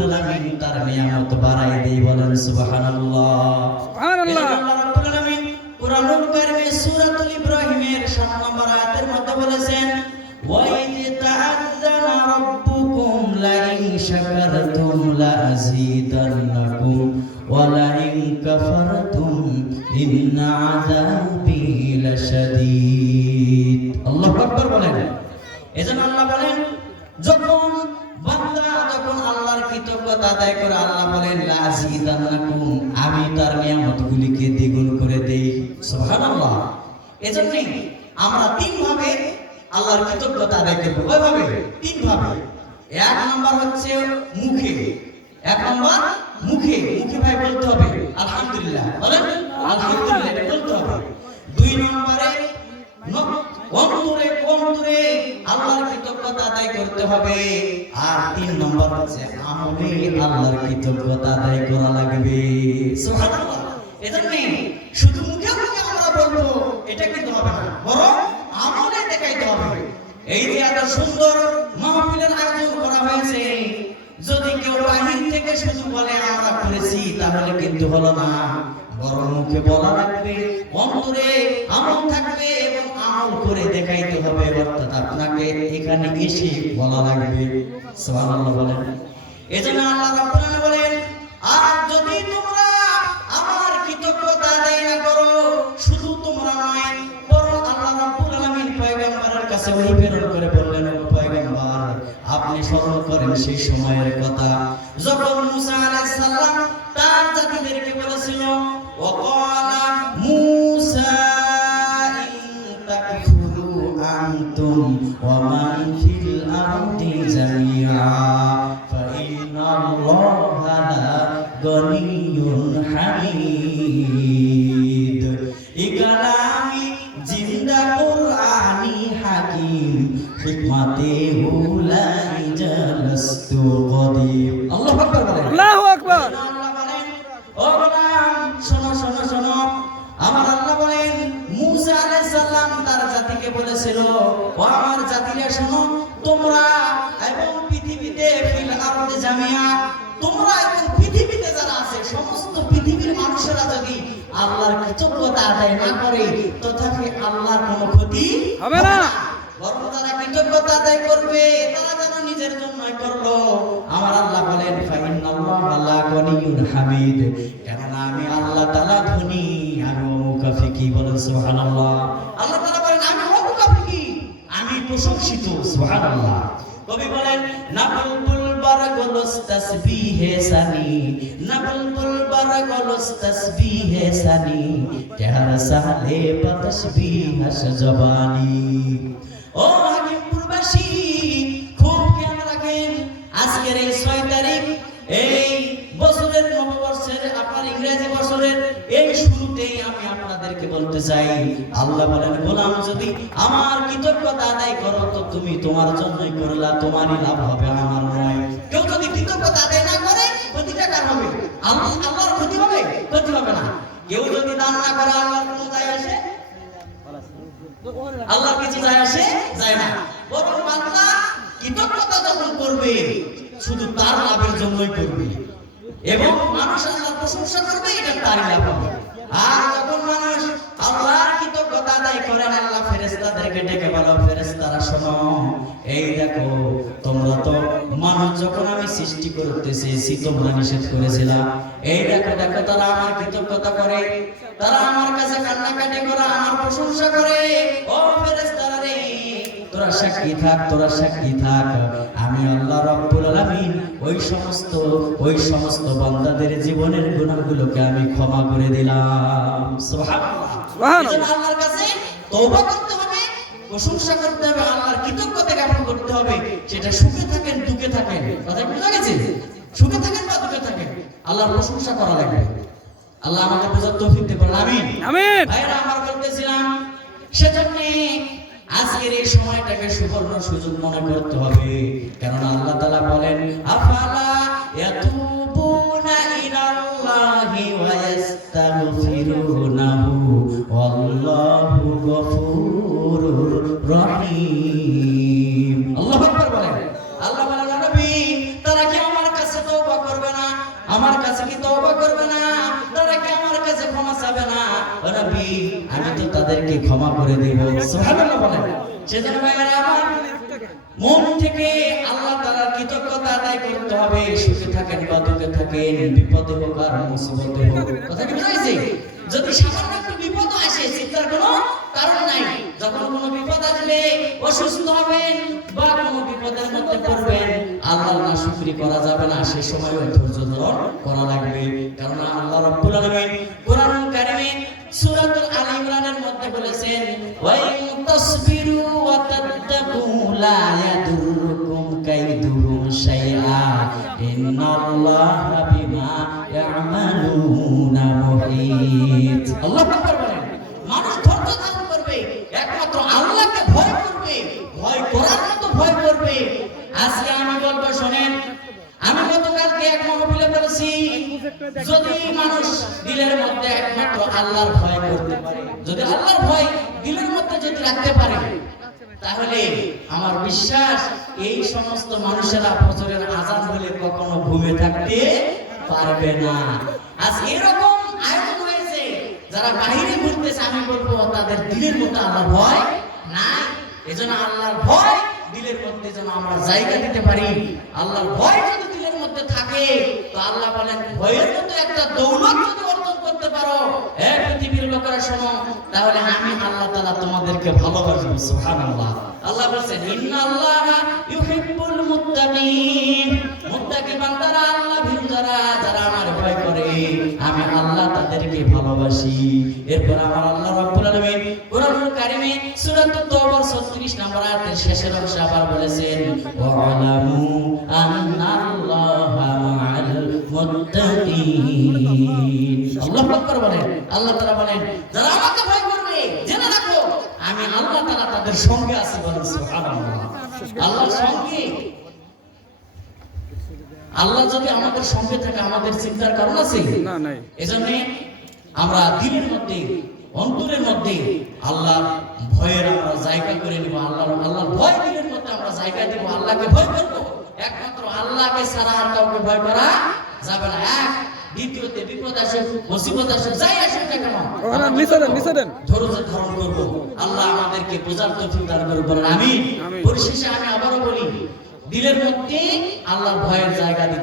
রাব্বুল আলামিন তার নিয়ামত বাড়ায় দেয়। বলেন সুবহানাল্লাহ। সুবহানাল্লাহ। আল্লাহ রাব্বুল আলামিন কুরআনুল কারীমে সূরাতুল ইব্রাহিমের 7 নম্বর আয়াতের মধ্যে বলেছেন, ওয়া ইয তা'আযানা রাব্বুকুম লাইন শাকারতুম লাযীদান্নাকুম ওয়া লাইন কাফারতুম ইন্না আযাবি লাশাদীদ। আল্লাহু আকবার বলেন। এজন্য আল্লাহ বলেন, যখন বান্দা যখন আল্লাহর কৃতজ্ঞতা আদায় করে, আল্লাহ বলেন লাযীদান্নাকুম, আমি তার নিয়ামতগুলিকে দ্বিগুণ করে দেই। সুবহানাল্লাহ। এজন্যই আমরা তিন ভাবে আল্লাহর কৃতজ্ঞতা আদায় করব। কিভাবে? তিন ভাবে। এক নাম্বার হচ্ছে মুখে। এক নাম্বার মুখে, মুখে ভাই বলতে হবে আলহামদুলিল্লাহ। বলেন আলহামদুলিল্লাহ, এটা বলতে হবে। দুই নম্বরে অন্তরে অন্তরে আল্লাহর কৃতজ্ঞতা আদায় করতে হবে। আর তিন নম্বর হচ্ছে আমলে আল্লাহর কৃতজ্ঞতা আদায় করা লাগবে। সুবহানাল্লাহ। এজন্য শুধু মুখে মুখে আমরা বলবো এটা কিন্তু হবে না, বরং আমলে দেখাইতে হবে। এই যে এত সুন্দর মাহফিলের আয়োজন করা হয়েছে, যদি কেউ বাহির থেকে শুধু বলে আমরা করেছি তাহলে কিন্তু হলো না, বরং মুখে বলা লাগবে, অন্তরে আমল থাকবে এবং আমল করে দেখাইতে হবে। অর্থাৎ আপনাকে এখানে এসে বলা লাগবে। সুবহানাল্লাহ বলেন। এজন্য আল্লাহ রাব্বুল আলামিন বলেন, আর যদি তোমরা আমার কৃতজ্ঞতা আদায় না করো, শুধু তোমরা নয় বরং আল্লাহ রাব্বুল আলামিন পয়গম্বরের কাছে ওহী প্রেরণ করে বললেন, ও পয়গম্বর, আপনি স্মরণ করেন সেই সময়ের কথা যখন মুসা আলাইহিস সালাম তার জাতিদেরকে বলেছিল, ওয়াকালা মুসা ইন তাকফুরু আনতুম ওয়া মান ফিল আরদি জামিআ ফা ইন্নাল্লাহা লা গনিয়্যুন হামিদ। ইকালামি জিন্দা কুরআনি হাকিম হিকমাতে উলাই জালাস্তু কদিম। আল্লাহু আকবার বলেন। আল্লাহু আকবার। আল্লাহ বলেন, ও গোলাম শোনো শোনো শোনো, আমার আল্লাহ বলেন মুসা আলাইহিস সালাম তার জাতিকে বলেছিল, ও আমার জাতিরা শোনো, তোমরা এবং পৃথিবীতে ফিল আরদি জামিআ, তোমরা এবং পৃথিবীতে যারা আছে সমস্ত পৃথিবীর মানুষেরা যদি আল্লাহর কৃতজ্ঞতা আদায় না করে, তথাপি আল্লাহর কোনো ক্ষতি হবে না, বরং তারা কৃতজ্ঞতা আদায় করবে, তারা যেন নিজের জন্যই করলো। আমার আল্লাহ বলেন, ফা ইন্নাল্লাহা লা গনিয়্যুন হামিদ, কেননা আমি আল্লাহ তাআলা ধনী, আমি মুকাফিকি। বলেন সুবহানাল্লাহ। আল্লাহ তাআলা বলেন, আমি মুকাফিকি, আমি প্রশংসিত। সুবহানাল্লাহ। কবি বলেন, নাবুল বারাগলস তাসবিহে সানি, নাবুল বারাগলস তাসবিহে সানি, তেহার সালে তসবিহ সজবানি। ও হাকিমপুরবাসী, খুব খেয়াল রাখেন, আজকের এই 6 তারিখ, এই বছরের নববর্ষের, আপনার ইংরেজি বছরের এই শুরুতেই আমি আপনাদেরকে বলতে চাই, আল্লাহ বলেন, গোলাম যদি আমার কৃতজ্ঞতা আদায় করো তো তুমি তোমার জন্যই করলা, তোমারই লাভ হবে, আমার নয়। কেউ যদি কৃতজ্ঞতা আদায় না করে, ক্ষতিটা কার হবে? আল্লাহর ক্ষতি হবে? ক্ষতি হবে না। কেউ যদি দান না করে, আল্লাহর কোনো যায় আসে? আল্লাহর কিছু যায় আসে? যায় না। বরং বান্দা কৃতজ্ঞতা যখন করবে, শুধু তার লাভের জন্যই করবে এবং মানুষ আল্লাহর প্রশংসা করবে, এটা তারই লাভ হবে। আর যখন মানুষ আল্লাহর কৃতজ্ঞতা আদায় করে, আল্লাহ ফেরেশতাদেরকে ডেকে বলো, ফেরেশতারা শোনো, এই দেখো তোমরা তো মানুষ যখন আমি সৃষ্টি করতে চেয়েছি তোমরা নিষেধ করেছিলাম, এই দেখো দেখো তারা আমার কৃতজ্ঞতা করে, তারা আমার কাছে কান্নাকাটি করে, আমার প্রশংসা করে। ও ফেরেশতারা রে, তোরা সাক্ষী থাক, তোরা সাক্ষী থাক, আমি আল্লাহ রাব্বুল আলামিন ওই সমস্ত বান্দাদের জীবনের গুনাহগুলোকে আমি ক্ষমা করে দিলাম। সুবহানাল্লাহ। সুবহানাল্লাহ। আল্লাহর কাছে তওবা করতে হবে, প্রশংসা করতে হবে, আল্লাহর কৃতজ্ঞতা জ্ঞাপন করতে হবে, সেটা সুখে থাকেন দুঃখে থাকেন। কথা বুঝা গেছে? সুখে থাকেন বা দুঃখে থাকেন, আল্লাহর প্রশংসা করা লাগবে। আল্লাহ আমাকে বোঝার তৌফিক দিন। আমিন আমিন। ভাইরা আমার বলতেছিলাম, সেজন্য আজকের এই সময়টাকে সুবর্ণ সুযোগ মনে করতে হবে, কারণ আল্লাহ তাআলা বলেন, আফালা ইয়াতুবুনা ইলাল্লাহি ওয়া ইস্তাগফিরুনাহু ওয়াল্লাহু গফুরুর রহিম। আল্লাহু আকবার বলেন। আল্লাহ বলেন, নবী তারা কি আমার কাছে তওবা আমি তো তাদেরকে ক্ষমা করে দেব। সুবহানাল্লাহ বলেন। সেজন্য ভাইরা আমার মন থেকে আল্লাহ তাআলার কৃতজ্ঞতা আদায় করতে হবে। সুখে থাকেন বা দুঃখে থাকেন, বিপদে হোক আর মুসিবতে হোক। কথা কি বুঝাইছে? যদি সামান্য একটু বিপদ আসে, চিন্তার কোনো কারণ নাই। যখন কোনো বিপদ আসবে, অসুস্থ হবেন বা কোনো বিপদের মধ্যে পড়বেন, আল্লাহর নাশকরি করা যাবে না। সেই সময় ধৈর্য ধারণ করা লাগবে। কারণ আল্লাহ রাব্বুল আলামিন কোরআনুল কারীমে সূরাতুল আলী ইমরানের মধ্যে বলেছেন, ওয়া ইন তাসবিরু ওয়া তাত্তাকু লা ইয়াদুররুকুম কাইদুহুম শাইআ ইন্নাল্লাহা বিমা ইয়ামালুনা মুহিত। আল্লাহু আকবার বলেন। মানুষ ধৈর্য ধারণ করবে, একমাত্র আল্লাহকে ভয় করবে, ভয় করার মতো ভয় করবে। আজকে আমি বলবো শুনেন, আমি গতকালকে এক মাহফিলে বলেছি, যদি মানুষ দিলের মধ্যে একমাত্র আল্লাহর ভয় করতে পারে, যদি আল্লাহর ভয় দিলের মধ্যে যদি রাখতে পারে, তাহলে আমার বিশ্বাস এই সমস্ত মানুষেরা ফজরের আযান হলে কখনো ঘুমে থাকতে পারবে না। আজ এরকম আয়োজন হয়েছে, যারা বাইরে ঘুরতেছে, আমি বলবো তাদের দিলের মধ্যে আল্লাহর ভয় নাই। এজন্য আল্লাহর ভয় দিলের মধ্যে যেন আমরা জায়গা দিতে পারি। আল্লাহর ভয় যদি দিলের মধ্যে থাকে, তো আল্লাহ বলেন ভয়ের মতো একটা দৌলত যদি অর্জন করতে পারো, হে পৃথিবীর লোকেরা শোনো, তাহলে আমি আল্লাহ তাআলা তোমাদেরকে ভালোবাসবো। সুবহানাল্লাহ। আল্লাহ বলেন, ইন্নাল্লাহা ইউহিব্বুল মুত্তাকিন। মুত্তাকি বান্দারা, আল্লাহ ভীরু যারা আমার ভয় করে, আমি আল্লাহ তাদেরকে ভালোবাসি। এরপর আমার আল্লাহ রাব্বুল আলামিন কোরআনুল কারীমে সূরাতুত তাওবার 36 নম্বর আয়াতের শেষের অংশে আবার বলেছেন, ওয়া আলামু আন্নাল্লাহা মাআল মুত্তাকিন। আল্লাহু আকবার বলেন। আল্লাহ তাআলা বলেন, যারা আমাকে ভয় করবে জেনে রাখো আমি আল্লাহ তাআলা তাদের সঙ্গে আছি। বলেন সুবহানাল্লাহ। আল্লাহর সঙ্গে, আল্লাহ যদি আমাদের সঙ্গে থাকে, আমাদের চিন্তার কারণ আছে না? নাই। এজন্য আমরা দিলের মধ্যে, অন্তরের মধ্যে আল্লাহর ভয়ের আমরা জায়গা করে নিব। আল্লাহর ভয় দিলের মধ্যে আমরা জায়গা দিব। আল্লাহকে ভয় করব, একমাত্র আল্লাহকে ছাড়া আর কাউকে ভয় করা যাবে না। এক দ্বিতীয়তে বিপদ আসুক, মুসিবত আসুক, যাই আসুক না কেন, ধৈর্য ধারণ করব। আল্লাহ আমাদেরকে বোঝার তৌফিক দান করুন। বলেন আমিন। পরিশেষে আমি আবারও বলি, দিলের মধ্যে আল্লাহর ভয়ের জায়গা দিতে